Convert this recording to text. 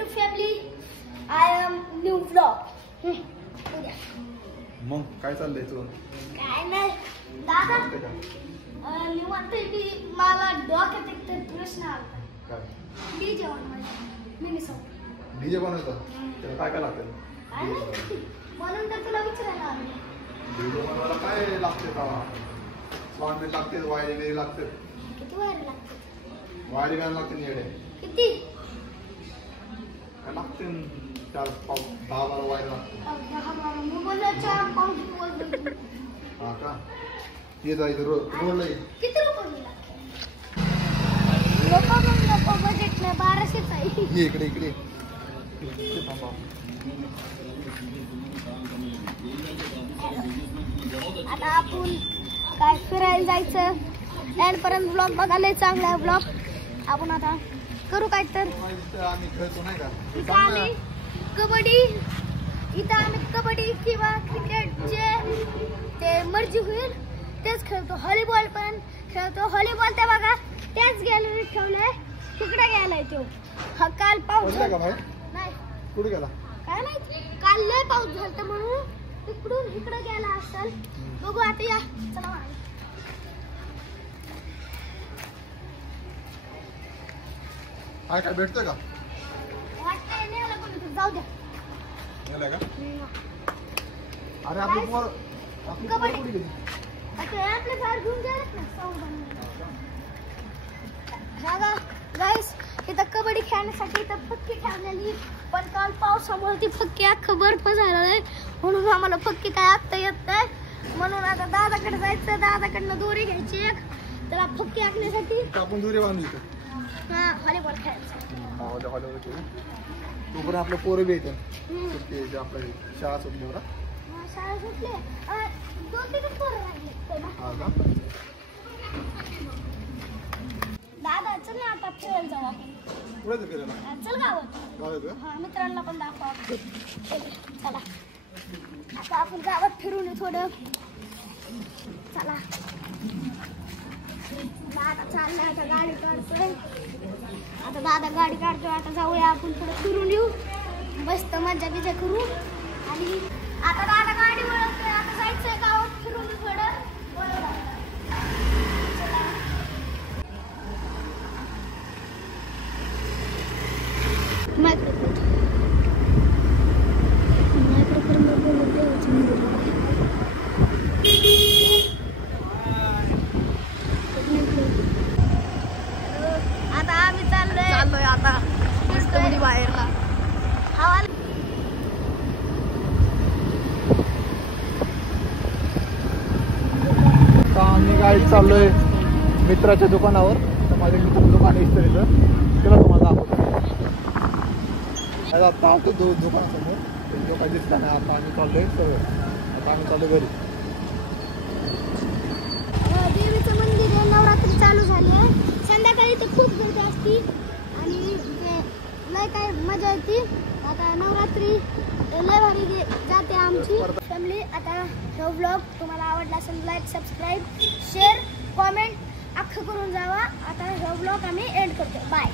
YouTube family. I am new vlog. मग काय चाललंय तुझं? काय नाही दादा निवांत मी मला डोक्यात एक प्रश्न आला. काय? डीजे बनवायचं मिनी सॉन्ग. डीजे बनवतो त्याला काय काय लागतं? म्हणून तर तुला विचारायला आलो. डीजे बनवायला काय लागते का? साऊंड बी लागते, वायर बी लागते. किती वायर लागते? वायर घ्यायला लागते येडे. किती? काय लागते 4-5-10-12 वायर लागते. हा का? ये जायचं रोडला ये. किती रुपये लागते? लोक बजेट नाही 1200 आहे. ये इकडे इकडे. आता आपण काय फिरायला जायचं. एंडपर्यंत ब्लॉग बघायला चांगला आहे ब्लॉग. आपण आता करू काय तर आम्ही खेळतो नाही का? इथं आम्ही कबड्डी किंवा क्रिकेटचे ते मर्जी होईल तेच खेळतो. व्हॉलीबॉल पण खेळतो. व्हॉलीबॉल ते बघा त्याच गॅलरीत ठेवलंय. तिकडे गेलाय तो. हा काल पाऊस का भाई? नाही कुठे गेला? काय माहिती. काल लय पाऊस झाला म्हणून तिकडून इकडे गेला असेल. बघू आता या चला. काय काय भेटतं का? वाटतंय नाही आला कोणी जाऊ द्या. गेलाय का? अरे आपली पोर कबड्डी. कुठे गेली? आता आपले घर घेऊन गेलेत ना साऊंड. गाईस इथं कबड्डी खेळण्यासाठी इथं फक्की ठेवलेली. पण काल पावसामुळे ती फक्की अख्खं बर्फ झालेलं आहे म्हणून आम्हाला फक्की काय आखता येत नाही. म्हणून आता दादाकडे जायचं. दादाकडनं दोरी घ्यायची एक त्याला फक्की आखण्यासाठी. आपण दुरी बांधली इथं. हा व्हॉलीबॉल खेळायचं. व्हॉलीबॉल खेळू. तोपर्यंत आपलं पोरं बी येतं. आपलं शाळा सुटल्यावर. शाळा सुटली. 2-3 पोरं राहिले. हा का? दादा चल ना आता फिरायला जाऊ आपण. कुठे फिरायला? चल गावात. गावात का? हा मित्रांना पण दाखवा. चला आता आपण गावात फिरून येऊ थोडं. चला दादा चाललाय आता गाडी काढतोय. आता दादा गाडी काढतोय. आता जाऊया आपण थोडं फिरून येऊ. मस्त मजा बिजा करू. आणि आता दादा गाडी वळवतोय. आता जायचंय गावात फिरून येऊ थोडं. आता आम्ही चाललोय आता कबड्डी बाहेरला. आम्ही गाडी चाललोय मित्राच्या दुकानावर. तर माझ्या मित्राचं दुकान आहे इस्त्रीचं. त्याला तुम्हाला दाखवतो. आता पाहतो दुकानासमोर दुकान दिसला नाही. आता आम्ही चाललोय सर्व. आता आम्ही चाललो घरी. देवीचं मंदिर आहे. नवरात्री चालू झाली आहे. संध्याकाळी तर खूप गर्दी असते आणि लय काय मजा येते. आता नवरात्री लय भारी जाते आमची फॅमिली. आता हा व्लॉग तुम्हाला आवडला असेल लाईक सबस्क्राईब शेअर कॉमेंट अख्खं करून जावा. आता हा व्लॉग आम्ही एंड करतो. बाय.